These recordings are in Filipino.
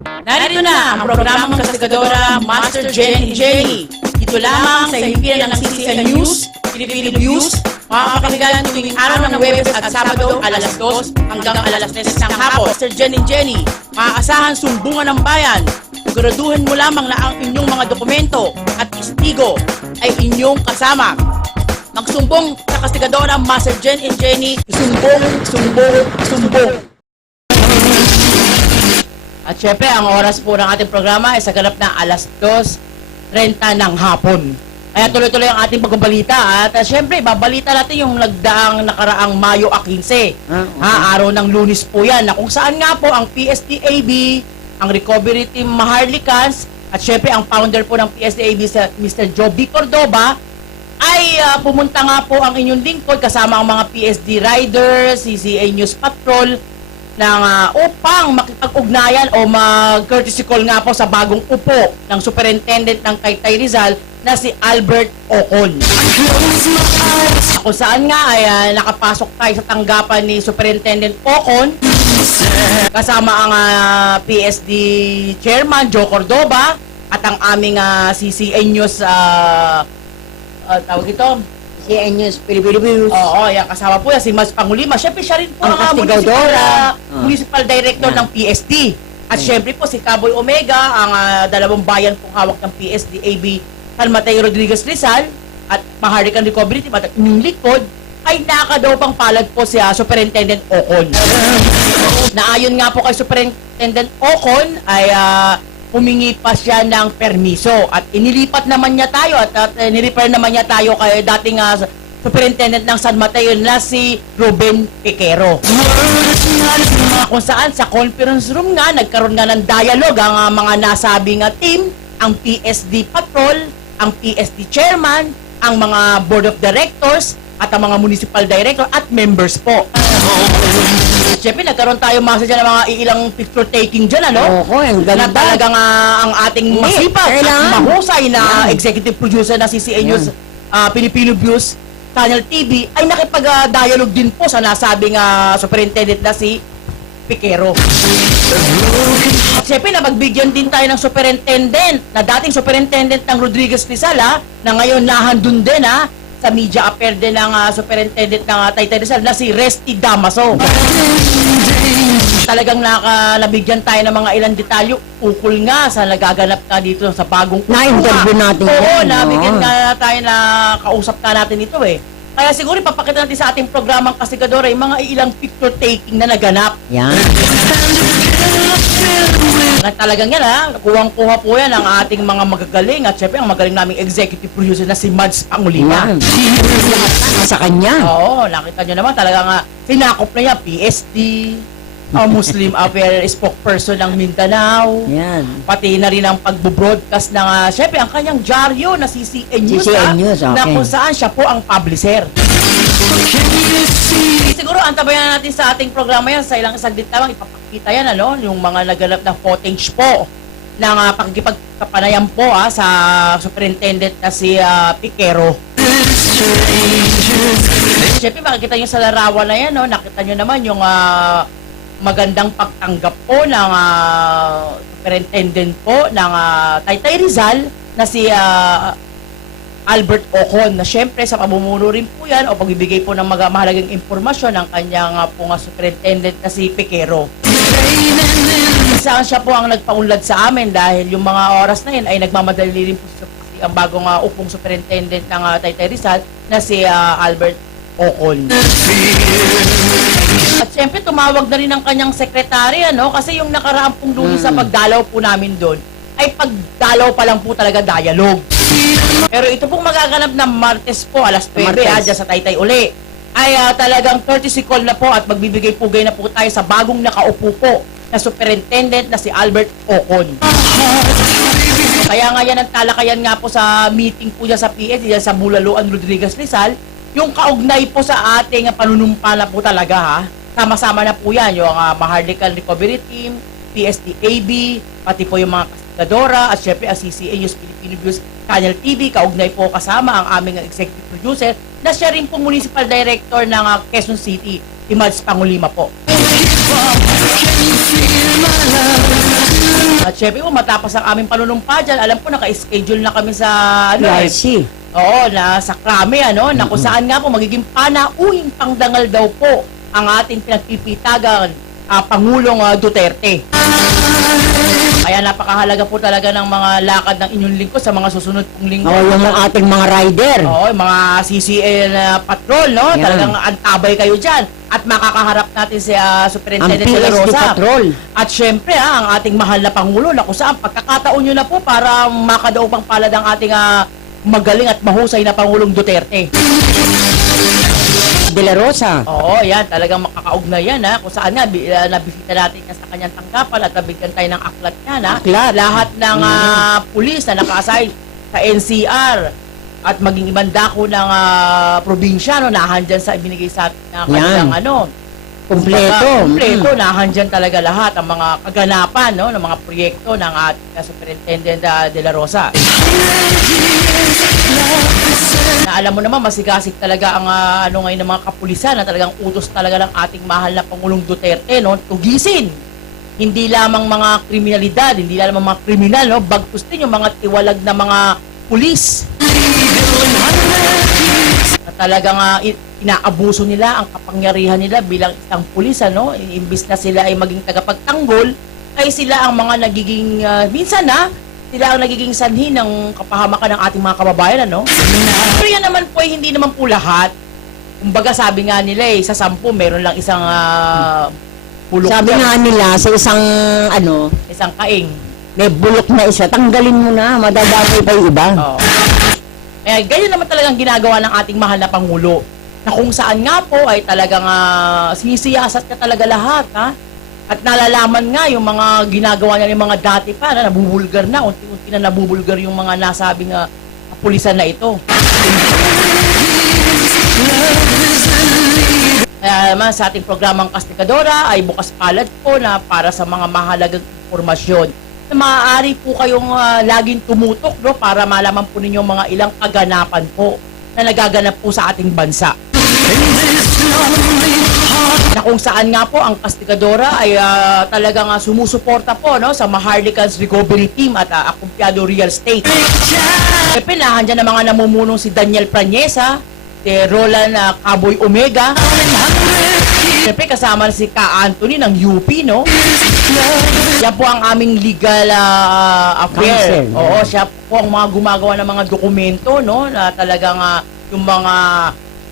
Narito na ang programang Kastigadora Master Jenny Jenny. Ito lamang sa himpilan ng CCN News, Filipino News, makakapakinggan tuwing araw ng Huwebes at Sabado alas 2 hanggang alas 3 ng hapon. Master Jenny Jenny, maaasahan sumbungan ng bayan. Siguraduhin mo lamang na ang inyong mga dokumento at testigo ay inyong kasama. Magsumbong sa Kastigadora Master Jenny Jenny, sumbong, sumbong, sumbong. At syempre, ang oras po ng ating programa ay sa ganap na alas 2:30 ng hapon. Kaya tuloy-tuloy ang ating pagbabalita. At syempre, babalita natin yung nagdaang nakaraang Mayo 15. Araw ng Lunes po yan. Na kung saan nga po ang PSDAB, ang Recovery Team Maharlikans, at syempre ang founder po ng PSDAB, Mr. Joby Cordoba, ay pumunta nga po ang inyong lingkod kasama ang mga PSD riders, CCA News Patrol, upang makipag-ugnayan o mag-courtesy call nga po sa bagong upo ng Superintendent ng Taytay Rizal na si Albert Ocon. Kung saan nga ay nakapasok tayo sa tanggapan ni Superintendent Ocon kasama ang PSD Chairman Joe Cordoba at ang aming CCA News tawag ito CCN News, Filipino News. Oo, yan, kasama po yan si Mas Pangulima. Siyempre siya rin po Ang municipal director ng PSD. At siyempre po si Caboy Omega, ang dalawang bayan pong hawak ng PSDAB, San Mateo Rodriguez Rizal at Maharlikans Recovery Team at inyong likod ay nakadaupang palad po si Superintendent Ocon. Naayon nga po kay Superintendent Ocon ay humingi pa siya ng permiso at inilipat naman niya tayo at nirefer naman niya tayo kay dating Superintendent ng San Mateo na si Ruben Piquero. Kung saan sa conference room nga, nagkaroon nga ng dialogue ang mga nasabing team, ang PSD Patrol, ang PSD Chairman, ang mga Board of Directors, at ang mga Municipal Director at members po. Siyempre, nagkaroon tayo message ng mga ilang picture taking dyan, ano? Oo, ang ganda. Na talagang ang ating masipag at mahusay na executive producer na CCA News, Filipino News, Channel TV, ay nakipag-dialogue din po sa nasabing superintendent na si Piquero. At siyempre, napagbigyan din tayo ng superintendent, na dating superintendent ng Rodriguez Rizal, na ngayon nahandun din, sa media affair din ng superintendent ng Taytay Rizal na si Resty Damaso. Talagang nabigyan tayo ng mga ilang detalyo ukol nga sa nagaganap ka dito sa bagong Na-interview natin. Oo, nabigyan nga tayo na kausap ka natin ito eh. Kaya siguro ipapakita natin sa ating programang Kastigadora yung mga ilang picture taking na naganap. Yan. Talagang yan kuwang-kuha po yan ang ating mga magagaling at syempre ang magaling naming executive producer na si Mads Pangulima. Yan. Sa kanya. Oo, nakita nyo naman talagang sinakop na yan, PSD, Muslim Affair spokesperson ng Mindanao. Yan. Pati na rin ang pagbo-broadcast ng syempre ang kanyang dyaryo na CCN News, CCN News, okay. na kung saan siya po ang publisher. Siguro antabayan natin sa ating programa yan sa ilang saglit lamang ipapakita yan yung mga naganap na footage po ng pakikipagkapanayan po sa superintendent na si Piquero. Siyempre makikita nyo sa larawan na yan, nakita nyo naman yung magandang pagtanggap po ng superintendent po ng Taytay Rizal na si Albert Ocon, na syempre sa pamumuno rin po yan o pagbibigay po ng mahalagang impormasyon ng kanyang po superintendent na si Piquero. Saan siya po ang nagpaunlad sa amin dahil yung mga oras na yun ay nagmamadali rin po ang bagong upong superintendent ng Taytay Rizal na si Albert Ocon. At syempre tumawag na rin ang kanyang sekretary kasi yung nakaraang pong Lunes sa pagdalaw po namin doon ay pagdalaw pa lang po talaga dialogue. Pero ito pong magaganap na Martes po, alas 9 dyan sa Taytay uli, ay talagang courtesy call na po at magbibigay pugay na po tayo sa bagong nakaupo po na superintendent na si Albert Ocon. Kaya nga yan ang talakayan nga po sa meeting po dyan sa PS, dyan sa Bulaluan Rodriguez Rizal, yung kaugnay po sa ating panunumpa na po talaga Sama-sama na po yan, yung Maharlikans Recovery Team, PSDAB, pati po yung mga Kastigadora, at syempre ang CCA News, Filipino News, Channel TV, kaugnay po kasama ang aming executive producer na siya rin po municipal director ng Quezon City, si Mads Pangulima po. At syempre po, matapos ang aming panunumpa dyan, alam po, naka-schedule na kami sa, PRC. Oo, na sa Krame, na kung saan nga po magiging panauhing pangdangal daw po ang ating pinagpipitagan, Pangulong Duterte. Kaya napakahalaga po talaga ng mga lakad ng inyong lingkod sa mga susunod pong linggo. Oo, yung ating mga rider. Oo, yung mga CCL patrol, no? Yan. Talagang antabay kayo dyan. At makakaharap natin si Ang Superintendent De La PSD Rosa. Patrol. At syempre, ang ating mahal na Pangulo, na kung saan pagkakataon nyo na po para makadaupang palad ang ating magaling at mahusay na Pangulong Duterte. De La Rosa. Oo, yan. Talagang makakaugnay yan, kung saan nga, nabisita natin yan sa kanyang tanggapan at nabigyan tayo ng aklat niya, Aklat. Lahat ng pulis na naka-assign sa NCR at maging ibang dako ng probinsya, nahandyan sa ibinigay sa atin na kanilang Kompleto. Kompleto, nahandyan talaga lahat ang mga kaganapan, ng mga proyekto ng ating Superintendent De La Rosa. Na alam mo naman, masigasig talaga ang ngayon ng mga kapulisan na talagang utos talaga ng ating mahal na Pangulong Duterte, tugisin. Hindi lamang mga kriminalidad, hindi lamang mga kriminal, bagkus din yung mga tiwalag na mga pulis. Na talagang inaabuso nila ang kapangyarihan nila bilang isang pulis, imbis na sila ay maging tagapagtanggol, ay sila ang mga nagiging, minsan sila ang nagiging sanhi ng kapahamakan ng ating mga kababayan, Pero yan naman po ay hindi naman po lahat. Kumbaga sabi nga nila sa 10, meron lang isang bulok. Sabi nga nila sa isang kaing. may bulok na isa, tanggalin mo na, madadamay pa yung iba. Oo. Kaya ganyan naman talagang ginagawa ng ating mahal na Pangulo. Na kung saan nga po ay talagang sinisiyasat ka talaga lahat, At nalalaman nga yung mga ginagawa niya ng mga dati pa na nabubulgar na, unti-unti na nabubulgar yung mga nasabing kapulisan na ito. Kaya naman sa ating programang Kastikadora ay bukas palad po na para sa mga mahalagang impormasyon na maaari po kayong laging tumutok para malaman po ninyo mga ilang kaganapan po na nagaganap po sa ating bansa. Na kung saan nga po ang Kastikadora ay talagang sumusuporta po sa Maharlican's Recovery Team at Akumpiado Real Estate. Siyempre, nahandyan na mga namumunong si Daniel Prañesa, si Roland Caboy Omega. Siyempre, kasama si Ka Anthony ng UP, Yan po ang aming legal affair. Counsel. Oo, siya po ang mga gumagawa ng mga dokumento, na talagang yung mga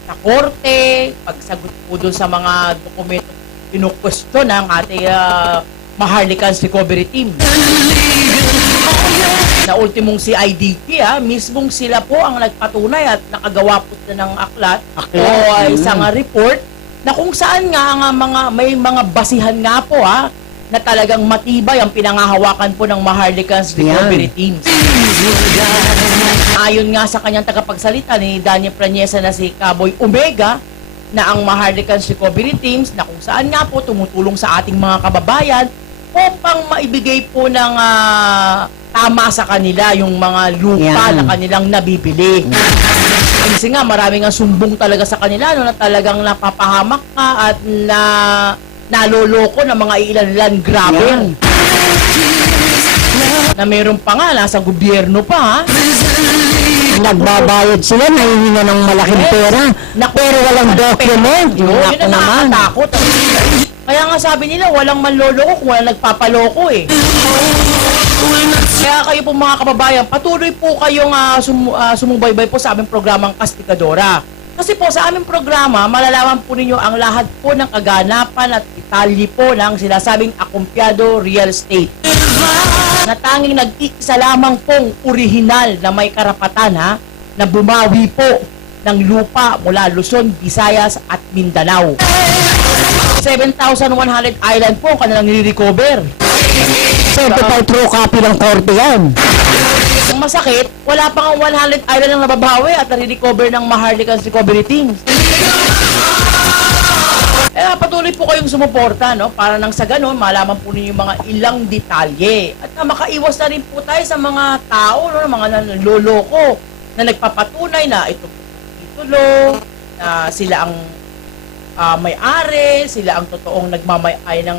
sa korte, pagsagot po dun sa mga dokumento pinukwestiyon ng ating Maharlican's Recovery Team. Na ultimong si IDP, mismong sila po ang nagpatunay at nakagawa po sila ng aklat o isang report na kung saan nga ang may mga basihan nga po na talagang matibay ang pinangahawakan po ng Maharlican's Recovery Teams. Ayon nga sa kanyang tagapagsalita ni Daniel Prañesa na si Caboy Omega, na ang Maharlican's Recovery Teams na kung saan nga po tumutulong sa ating mga kababayan upang maibigay po ng tama sa kanila yung mga lupa na kanilang nabibili. Kasi nga marami nga sumbong talaga sa kanila na talagang napapahamak ka at naloloko ng mga ilan-ilan grabber. Na meron pa nga, nasa gobyerno pa Nagbabayad sila, nahihinga ng malaking pera. Pero walang document. Yun ang nakakatakot. Kaya nga sabi nila, walang manloloko kung walang nagpapaloko Kaya kayo po mga kababayan, patuloy po kayong sumubaybay po sa aming programang Kastikadora. Kasi po sa aming programa, malalaman po ninyo ang lahat po ng kaganapan at detalye po ng sinasabing Akumpiado Real Estate. Na tanging nag-iisa lamang pong orihinal na may karapatan na bumawi po ng lupa mula Luzon, Visayas at Mindanao. 7,100 island po ang kanilang nire-recover. Certified true copy ng korte yan. Ang masakit, wala pa nga 100 island ang nababawi at nare-recover ng Maharlican's Recovery Teams. Patuloy po kayong sumuporta, para nang sa ganun, malaman po ninyo yung mga ilang detalye. At makaiwas na rin po tayo sa mga tao, mga nanloloko, na nagpapatunay na ito titulo, na sila ang may-ari, sila ang totoong nagmamay ng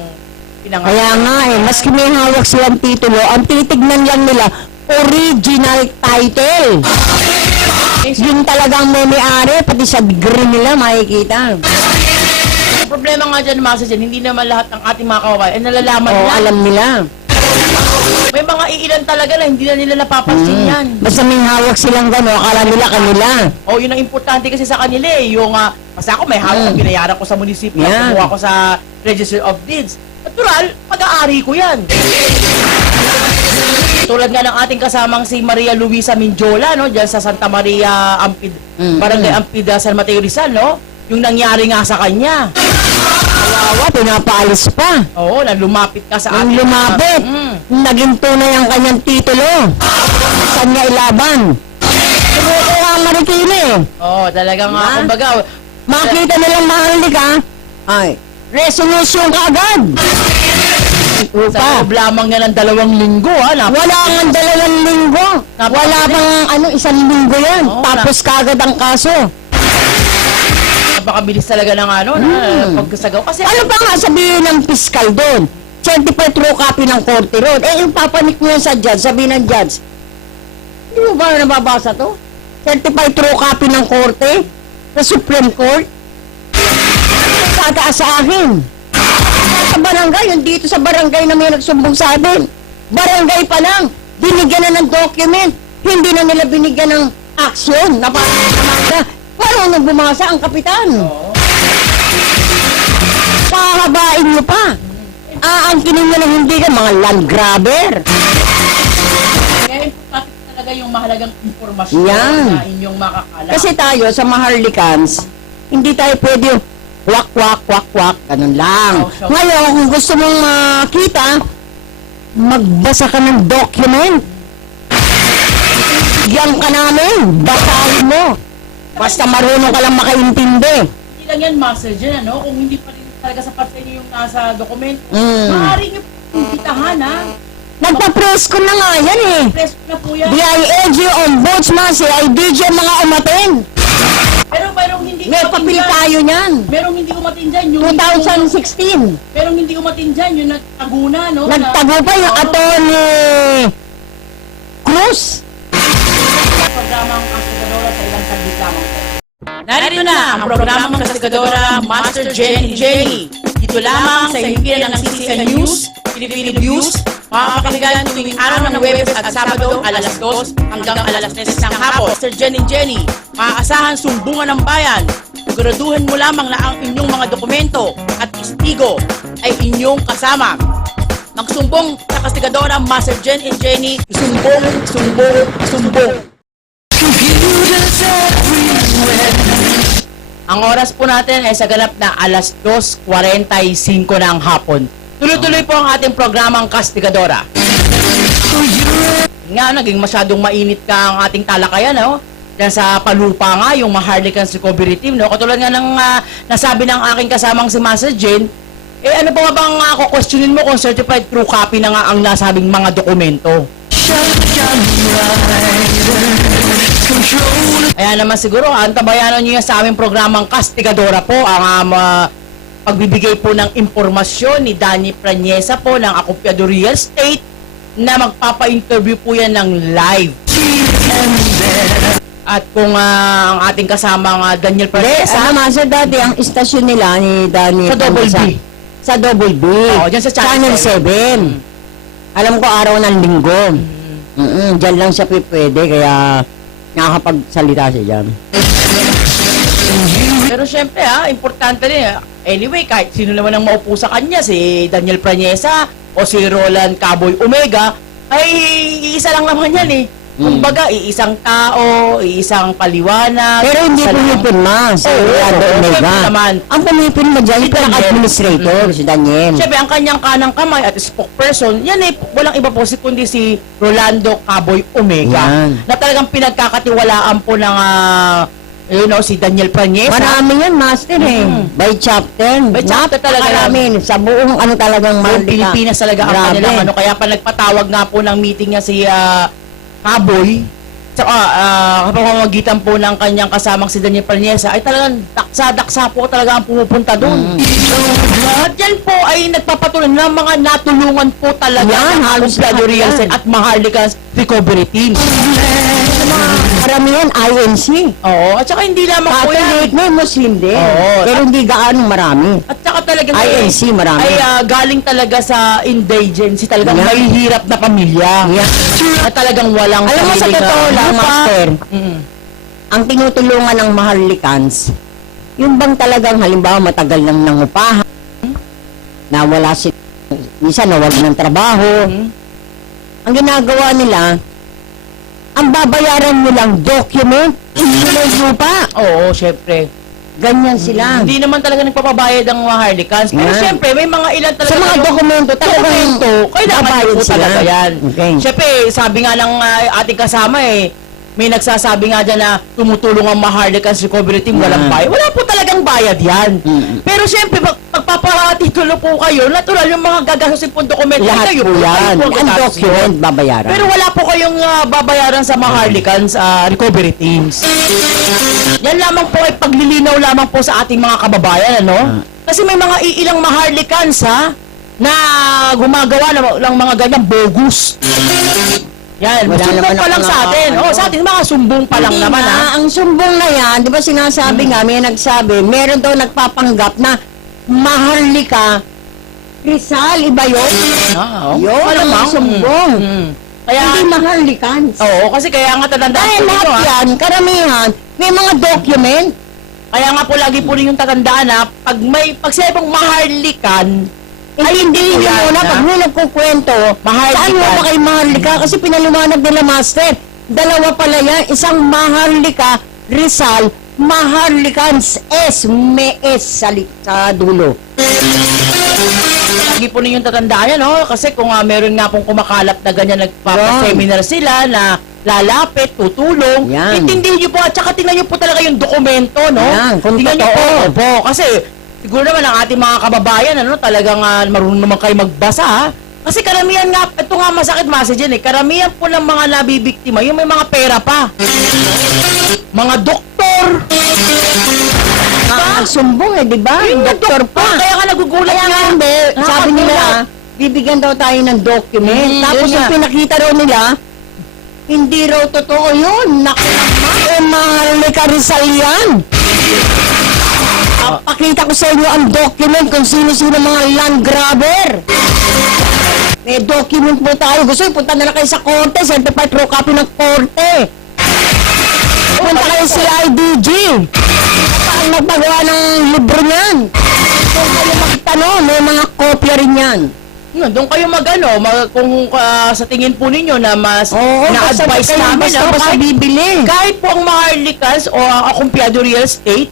pinangalan. Kaya nga maski may hawak silang titulo, ang titignan lang nila, original title. Yung talagang may-ari, pati sa degree nila makikita. Ang problema nga dyan, Masa dyan, hindi naman lahat ng ating mga kawabayan ay nalalaman Oo, na. alam nila. May mga iilan talaga na hindi na nila napapansin yan. Basta may hawak silang gano'n, akala nila kanila. O, yun ang importante kasi sa kanila eh. Yung, basta ako may hawak, binayaran ko sa munisipyo, Yan. kumuha ko sa Register of Deeds. Natural, pag-aari ko yan. Tulad nga ng ating kasamang si Maria Luisa Minjola, no? Diyan sa Santa Maria Ampid, Barangay Ampida, San Mateo Rizal, no? Yung nangyari nga sa kanya. Kawawa, pinapaalis pa. Oo, na lumapit ka sa Ang ating... lumapit, naging tunay ang kanyang titulo. Saan niya ilaban? Sumuko ang Marikina eh. Oo, talagang nga, kumbaga, Makita nilang mahal ka, ay, resolution ka agad. sa Upa. loob lamang nga ng 2 linggo, ha? Wala nga 2 linggo. Wala bang 1 linggo yan. Oo, Tapos kagad ang kaso. Napakabilis talaga ng ano, na pagkasagaw. Kasi, Ano ba nga sabihin ng piskal doon? Certified true copy ng korte road. Eh, yung papanik mo yan sa judge, sabihin ng judge, hindi mo ba nababasa to? Certified true copy ng korte? Sa Supreme Court? Tataas sa akin. Sa barangay, yung dito sa barangay na may nagsumbong sa atin. Barangay pa lang, binigyan na ng document. Hindi na nila binigyan ng action na parang namanda. Marunong bumasa ang kapitan. Pahabain nyo pa. Aangkinin nyo ng hindi ka mga land grabber. kaya importante talaga yung mahalagang impormasyon Yan. na inyong makakala. Kasi tayo sa Maharlikans, hindi tayo pwede wak, wak, wak, wak, ganun lang. Oh, sure. Ngayon, kung gusto mong makita, magbasa ka ng document. Yan ka namin, basahin mo. Basta marunong ka lang makaintindi. Hindi lang yan, Master Jen, ano? Kung hindi pa rin talaga sapat sa inyo yung nasa dokumento, Mm. maaari nyo imbitahan, ha? Nagpa-press ko na nga yan eh. Press na po yan. DILG Ombudsman, si IDG ang mga umatin. Pero merong hindi May umatin papel dyan. tayo niyan. Merong hindi umatin dyan. Yung 2016. Merong hindi umatin dyan. Yung nagtaguna, no? Nagtago pa yung attorney Cruz. Programang Kastigadora sa ilang saglit lamang po. Narito na ang programang Kastigadora Master Jenny Jenny. Dito lamang sa himpilan ng CCN News, Filipino News, mapapakinggan tuwing araw ng Huwebes at Sabado, alas 2 hanggang alas 3 ng hapon. Master Jenny Jenny, maaasahan sumbungan ng bayan. Siguraduhin mo lamang na ang inyong mga dokumento at testigo ay inyong kasama. Magsumbong sa Kastigadora Master Jenny Jenny, sumbong, sumbong, sumbong. Ang oras po natin ay sa ganap na alas 2:45 ng hapon. Tuloy-tuloy po ang ating programang Kastigadora. Nga, naging masyadong mainit ka ang ating talakayan, no? Dahil sa palupa nga, yung Maharlikans Recovery Team, no? Katulad nga ng nasabi ng aking kasamang si Master Jen, eh ano pa nga bang questionin mo kung certified true copy na nga ang nasabing mga dokumento? Kaya naman siguro, antabayanan nyo yan sa aming programang Kastigadora po, ang pagbibigay po ng impormasyon ni Danny Pranyesa po ng Acopiado Real Estate na magpapa-interview po yan ng live. At kung ang ating kasamang Daniel Pranyesa, Master, dati ang istasyon nila ni Danny. Sa Double B. Sa Double B. Oo, dyan sa Channel 7. Alam ko araw ng linggo. Diyan lang siya pwede, kaya nakakapagsalita siya dyan. pero syempre importante rin. Anyway, kahit sino naman ang maupo sa kanya, si Daniel Pranyesa o si Roland Caboy Omega, ay iisa lang naman yan eh. Kumbaga, iisang tao, iisang paliwanag. Pero hindi isa lang- pumipirma si Oo, Rolando oo, Omega. syempre naman. Ang pumipirma dyan, Si yung Daniel. administrator, si Daniel. Siyempre, ang kanyang kanang kamay at spokesperson, yan eh, walang iba po kundi si Rolando Caboy Omega. Yan. Na talagang pinagkakatiwalaan po ng, si Daniel Pranyesa. Marami yan, Master eh. By chapter. By chapter talaga Marami. Sa buong talagang Buong Maharlika. Pilipinas talaga ang Grabe. kanilang kaya pa nagpatawag nga po ng meeting niya si Caboy, Tsaka, kapamamagitan po ng kanyang kasamang si Daniel Palniesa, ay talagang daksa-daksa po talaga ang pumupunta doon. At yan po ay nagpapatuloy ng mga natulungan po talaga Yan, ng halos Akumpiyado lahat Real yan. Estate at Maharlika's Recovery Team. Karamihan INC. Oo, at saka hindi lamang po Catholic yan. na Muslim din. Oo. Pero hindi gaano marami. At saka talaga INC marami. ay galing talaga sa indigency, talagang Yan. mahihirap na pamilya. Yan. Na talagang walang Alam mo, sa sariling, totoo lang, lupa. Master, Mm. ang tinutulungan ng Maharlikans, yung bang talagang halimbawa matagal nang nangupahan, na wala si minsan nawag ng trabaho, Mm. ang ginagawa nila, ang babayaran nilang document, hindi na yung lupa. Oo, syempre. Ganyan sila. Hindi naman talaga nagpapabayad ang mga Harlicans. Pero Yan. syempre, may mga ilan talaga. Sa mga kayong dokumento, talagang dokumento, kailangan babayad po sila. talaga yan. Okay. Syempre, sabi nga ng ating kasama may nagsasabi nga dyan na tumutulong ang Maharlikans Recovery Team, walang bayad. Wala po talagang bayad yan. Mm. Pero syempre, pagpaparatitulo po kayo, natural yung mga gagastusin po dokumento. Lahat kayo po yan. kayo po Ang gagastos document yun. babayaran. Pero wala po kayong babayaran sa Maharlikans Recovery Teams. Yan lamang po ay paglilinaw lamang po sa ating mga kababayan, ano? Kasi may mga ilang Maharlikans, na gumagawa ng mga ganyang bogus. Yan, Wala sumbong naman pa lang ako sa atin. ano. Oh, sa atin mga sumbong pa lang Hindi naman, nga, ang sumbong na yan, di ba sinasabi nga, may nagsabi, meron daw nagpapanggap na Maharlika, Rizal, iba yun? Ah, Yun, ang sumbong. Kaya, Hindi Maharlikans. oo, kasi kaya nga tatandaan Dahil po ninyo, lahat yan, karamihan, may mga document. Kaya nga po lagi po ninyong tatandaan na pag sinabing Maharlikan, Ay, hindi nyo yan, muna, ha? pag may nagkukwento, Maharlika. saan mo pa kay Maharlika? Kasi pinaliwanag nila, Master. Dalawa pala yan, isang Maharlika, Rizal, Maharlikans, may S sa dulo. lagi po ninyong tatandaan yan, no? Kasi kung meron nga pong kumakalat na ganyan, nagpapaseminar sila na lalapit, tutulong, Yan. intindihin nyo po at saka tingnan nyo po talaga yung dokumento, no? Yan, kung tingnan nyo po, totoo. opo, kasi siguro naman ang ating mga kababayan, ano, talagang marunong naman kayo magbasa, ha? Kasi karamihan nga, ito nga masakit message yan karamihan po ng mga nabibiktima, yung may mga pera pa. Mga doktor, Sumbong di ba? yung Doktor pa. kaya nga nagugulat Kaya nga hindi, sabi nila, bibigyan daw tayo ng document. Tapos yun yung nga. pinakita raw nila, hindi raw totoo yun. Naku naman, Maharlika Rizal yan. Pakita ko sa inyo ang document kung sino-sino mga land grabber. May document po tayo. Gusto nyo, punta na lang kayo sa korte. Certified true copy ng korte. Punta kayo sa IDG. Ang nagpagawa ng libro niyan. Kung kayo magtanong, may mga kopya rin yan. Doon kayo kung sa tingin po ninyo na mas Oo, na-advise namin, basta bibili. kahit po ang Maharlikans o ang Akumpiyado Real Estate,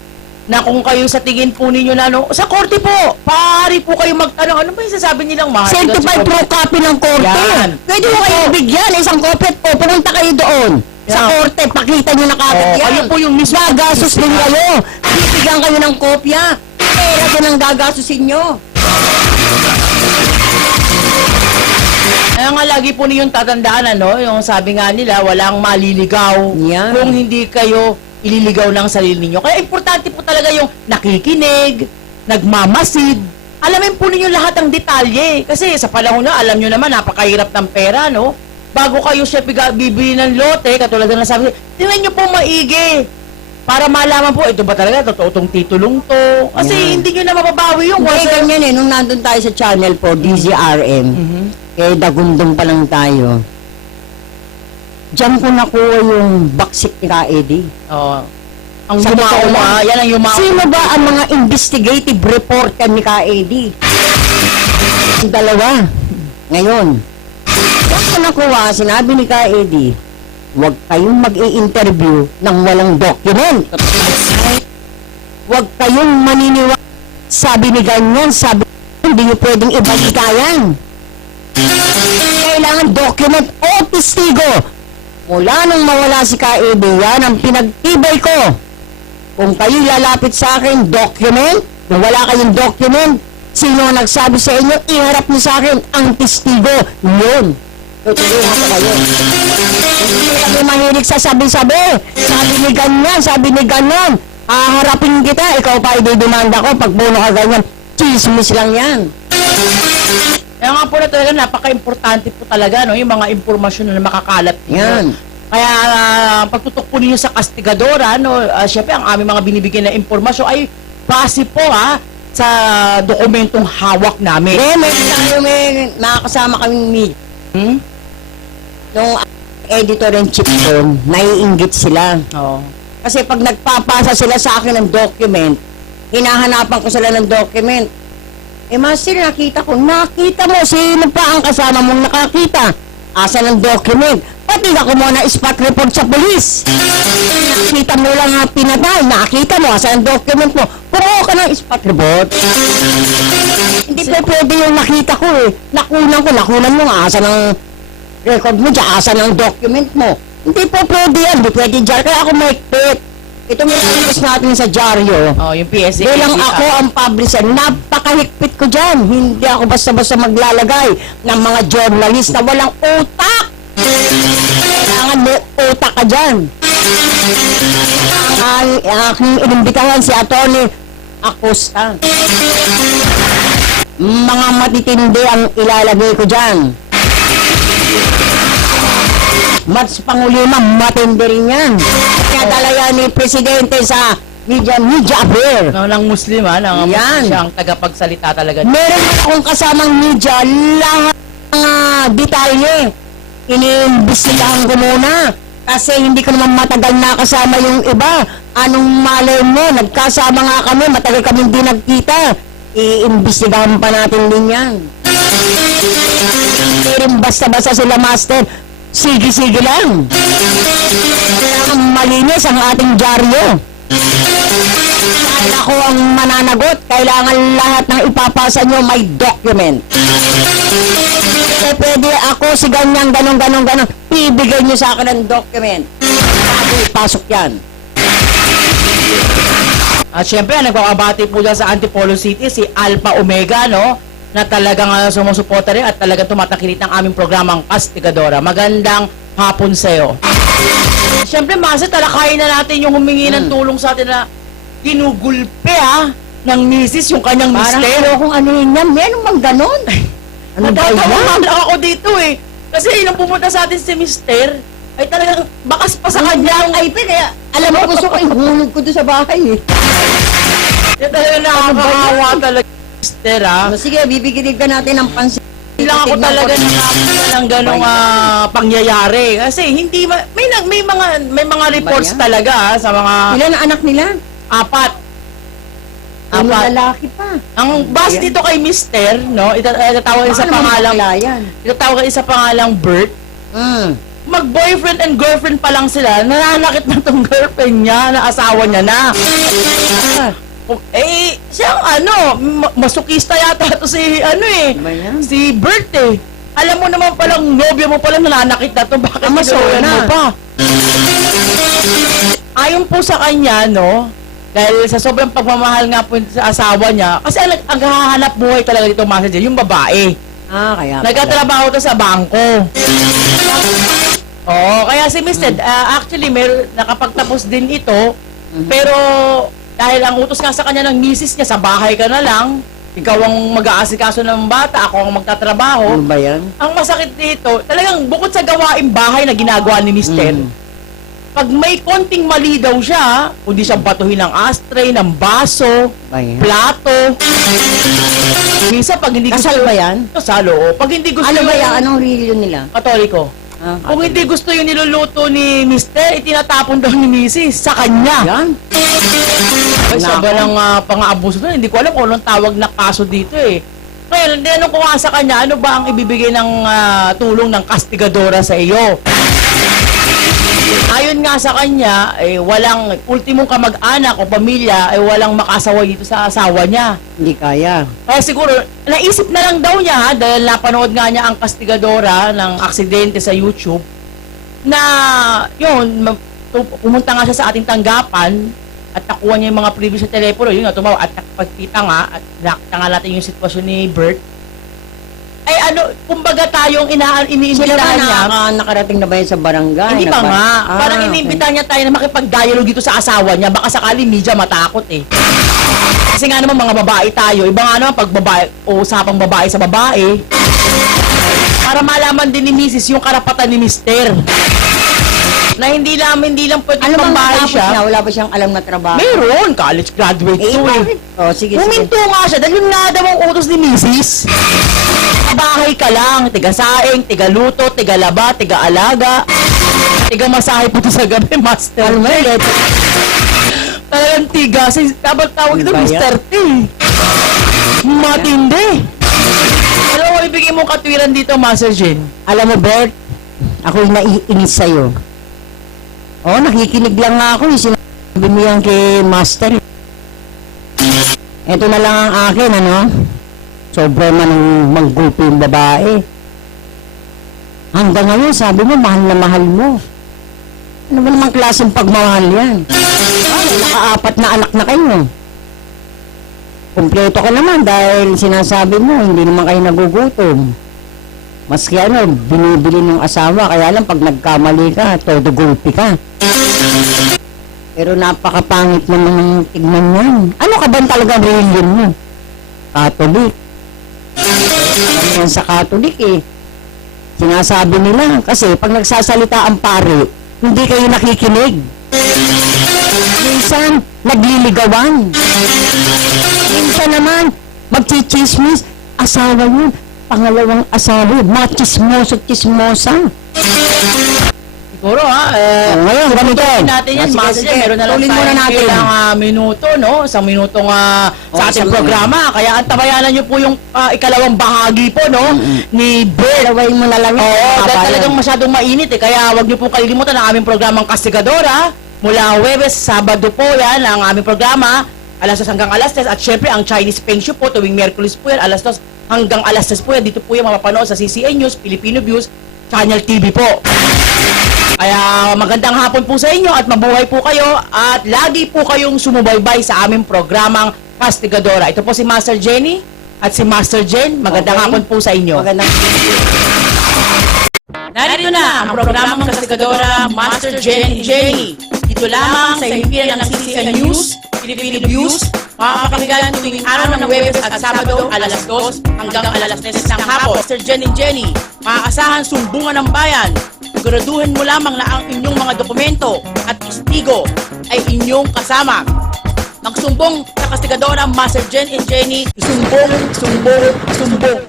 na kung kayo sa tingin po ninyo na sa korte po, pari po kayo magtanong, ano ba yung sasabi nilang Maharlikans? Certified true copy ng korte. Yan. Pwede mo kayo bigyan, isang kopya o pumunta kayo doon. Sa Yan. korte, pakita nyo na kagad Oo, yan. kayo po yung mismo. Gagasos din kayo. Bibigyan kayo ng kopya. Pera din ang gagasusin nyo. Kaya nga lagi po ninyong tatandaan, yung sabi nga nila, walang maliligaw Yan. kung hindi kayo ililigaw ng sarili ninyo. Kaya importante po talaga yung nakikinig, nagmamasid, alamin po ninyo lahat ng detalye. Kasi sa panahon na, alam nyo naman, napakahirap ng pera, no? Bago kayo siya bibili ng lote, katulad na nasabi, tingnan nyo po maigi. Para malaman po, ito ba talaga, totoo tong titulong to? Kasi Yan. hindi nyo na mababawi yung Hindi, ganyan nung nandun tayo sa channel po, DZRM, eh dagundong pa lang tayo. Diyan ko nakuha yung baksik ni Ka-Eddie. Oo. Ang Sa yumao totoo lang. yan ang yumao. Sino ba ang mga investigative reporter ni Ka-Eddie? Ang dalawa. Ngayon, diyan ko nakuha, sinabi ni Ka-Eddie, huwag kayong mag-i-interview ng walang document. Huwag kayong maniniwala. Sabi ni ganyan, sabi hindi nyo pwedeng ibalita yan. Kailangan document o testigo. Mula nung mawala si Ka-Eddie, yan ang pinagtibay ko. Kung kayo lalapit sa akin, document. Kung wala kayong document, sino ang nagsabi sa inyo, iharap niyo sa akin ang testigo. Yun. tutulungan ko kayo. Hindi kami mahilig sa sabi-sabi. Sabi ni ganyan. Haharapin kita, ikaw pa ididemanda ko pag puno ka ganyan. Chismis lang yan. Kaya nga po na talaga, napaka-importante po talaga, no? Yung mga impormasyon na makakalat dito. Yan. Kaya pagtutok po ninyo sa kastigadora, no, syempre ang aming mga binibigyan na impormasyon ay base po sa dokumentong hawak namin. May nakakasama kaming meet. Hmm? Nung editor-in-chief doon, naiinggit sila. Oo. Kasi pag nagpapasa sila sa akin ng document, hinahanapan ko sila ng document. Master, nakita mo, sino pa ang kasama mong nakakita? Asa ng document? Pati ka muna spot report sa polis. Nakita mo lang pinatay, nakita mo, asa ng document mo? Kumuha ka ng spot report. Hindi pa pwede yung nakita ko nakunan mo nga, asa ng record mo dyan, asa ng document mo. Hindi po pwede yan, hindi pwede dyan. Kaya ako may pit. Ito may nalabas natin sa dyaryo. Oh, yung PSA. Bilang ako ang publisher, napakahigpit ko dyan. Hindi ako basta-basta maglalagay ng mga journalist na walang utak. Kailangan may utak ka dyan. Ang aking inimbitahan si Atty. Acosta. Mga matitindi ang ilalagay ko dyan. Mas Pangulima, matindi rin yan. Kaya dala yan ni Presidente sa media affair. ng Muslim, ng Yan. siya ang tagapagsalita talaga. Meron akong kasamang media, lahat ng detalye. Iniimbestigahan ko muna. Kasi hindi ko naman matagal nakasama yung iba. Anong malay mo, nagkasama nga kami, matagal kami hindi nagkita. Iimbestigahan pa natin din yan. Hindi rin basta-basta sila, Master. Sige-sige lang. Kailangan malinis ang ating dyaryo. Kahit ako ang mananagot, kailangan lahat ng ipapasa nyo may document. Kaya pwede ako si ganyan, ganon. Ibigay nyo sa akin ng document. Bago ipasok yan. At syempre, nagkakabati po dyan sa Antipolo City, si Alpha Omega, no? Na talagang sumusuporta rin at talagang tumatakilit ng aming programang Kastigadora. Magandang hapon sa'yo. Syempre, Master, talakayin na natin yung humingi ng tulong sa atin na ginugulpe, ng misis yung kanyang Parang mister. kung ano yun yan, meron bang ganon? Ano ba yan? Natatawa ako dito Kasi nung pumunta sa atin si mister, ay talagang bakas pa sa kanya. Ay, kaya, alam mo, gusto ko ihulog ko doon sa bahay Yan talaga nakakahawa talaga, mister, Sige, bibigyan ka natin ng pansin. Hindi lang ako talaga nakakita ng ganong pangyayari. Kasi hindi, may mga reports yan? talaga sa mga Ilan ang anak nila? apat. Ano Apat. lalaki pa? Ang base Ayan. dito kay mister, no, itatawag sa pangalang, yan? itatawag sa pangalang Bert. Mag-boyfriend and girlfriend pa lang sila, nananakit na tong girlfriend niya, na asawa niya na. Siya masukista yata to si, Ba yan? si Bert Alam mo naman palang, nobyo mo palang nananakit na to, bakit Masoyan mo na. pa? Ayon po sa kanya, no, dahil sa sobrang pagmamahal nga po sa asawa niya, kasi ang hahanap buhay talaga dito, message, yung babae. Kaya Nagtatrabaho to sa bangko. Oo, kaya si Mr. Actually, nakapagtapos din ito, pero dahil ang utos nga sa kanya ng misis niya, sa bahay ka na lang, ikaw ang mag-aasikaso ng bata, ako ang magtatrabaho. Ano ba yan? Ang masakit dito, talagang bukod sa gawaing bahay na ginagawa ni Mr. Pag may konting mali daw siya, kundi siya batuhin ng ashtray, ng baso, Ba yan? plato. Minsan pag hindi gusto... Kasal ba yan? Kasal, oo. Pag hindi gusto Ano ba yung- yan? Anong religion nila? Katoliko. Kung hindi gusto yung niluluto ni Mister, itinatapon daw ni Mrs. sa kanya. Yan? Ay, sobrang pang-aabuso doon. Hindi ko alam kung anong tawag na kaso dito Kaya, tinanong ko nga sa kanya, ano ba ang ibibigay ng tulong ng kastigadora sa iyo? Ayon nga sa kanya, walang ultimong kamag-anak o pamilya ay walang makasawa dito sa asawa niya. Hindi kaya. Kaya siguro, naisip na lang daw niya, dahil napanood nga niya ang kastigadora ng aksidente sa YouTube, na yun, pumunta nga siya sa ating tanggapan at nakuha niya yung mga previous sa telepono, yun nga, tumawa at nakapagkita nga at nakita nga natin yung sitwasyon ni Bert. Ay ano, kumbaga tayong Sila ba iniimbitahan niya. nakarating na ba yan sa barangay? Hindi pa nga. Parang okay. iniimbitahan niya tayo na makipag-dialogue dito sa asawa niya. Baka sakali media matakot eh. Kasi nga naman mga babae tayo. Iba nga naman pag babae, o usapang babae sa babae. Para malaman din ni Mrs. yung karapatan ni Mister. Na hindi lang pwede Ano bang pambahay natapos siya. niya? Wala ba siyang alam na trabaho? Meron, college graduate to eh. Oh, sige, sige. Huminto nga siya dahil yun nga daw ang utos ni Mrs. Sa bahay ka lang, tiga-saing, tiga-luto, tiga-laba, tiga-alaga, tiga-masahe po sa gabi, master. Alam mo yun, Talagang tiga. Dapat tawag ito, Iba yan. Mr. T. Matindi. Alam mo, ibigay mo katwiran dito, Master Jen. alam mo, Bert, ako'y naiinis sa'yo. Oh, nakikinig lang nga ako. Sinabi mo yan kay Master. Ito na lang ang akin, ano? Sobra man ang manggulpi yung babae. Hanggang ngayon, sabi mo, mahal na mahal mo. Ano ba namang klaseng pagmahal yan? Nakaapat na anak na kayo. Kompleto ka naman dahil sinasabi mo, hindi naman kayo nagugutom. Maski ano, binibili ng asawa, kaya lang pag nagkamali ka, todo gulpi ka. Pero napakapangit naman ng tignan yan. Ano ka ba talaga religion mo? Catholic. Ano yan sa Catholic eh. Sinasabi nila, kasi pag nagsasalita ang pare, hindi kayo nakikinig. Minsan, nagliligawan. Minsan naman, magchichismis, asawa yun. Pangalawang asawa, machismoso-chismosa. Siguro Ngayon, ganito. natin yan, Sige, Master sige. Jen. Meron na lang Tuloy muna tayo natin. ilang minuto, no? Isang minutong sa ating isang programa. Kaya antabayanan niyo po yung ikalawang bahagi po, no? Ni Bert. Dalawain mo na lang yun. Oo, dahil Kabayan. talagang masyadong mainit eh. Kaya wag niyo po kalilimutan ang aming programang Kastigadora. Mula Huwebes, Sabado po yan ang aming programa. Alas 2 hanggang alas 3. At syempre, ang Chinese Feng Shui po, tuwing Miyerkules po yan, alas 2 hanggang alas 3 po yan. Dito po yan mapapanood sa CCN News, Filipino Views, Channel TV po. Kaya magandang hapon po sa inyo at mabuhay po kayo at lagi po kayong sumubaybay sa aming programang Kastigadora. Ito po si Master Jenny at si Master Jen. Magandang Okay. hapon po sa inyo. Magandang Narito na ang programang Kastigadora Master Jen Jenny. Dito lamang sa himpilan ng CCN News, Filipino Views, makakapakinggan tuwing araw ng Huwebes at Sabado alas 2 hanggang alas 3 ng hapon. Master Jen and Jenny, makakasahan sumbungan ng bayan. Siguraduhin mo lamang na ang inyong mga dokumento at testigo ay inyong kasama. Magsumbong sa Kastigadora Master Jen and Jenny, sumbong, sumbong, sumbong.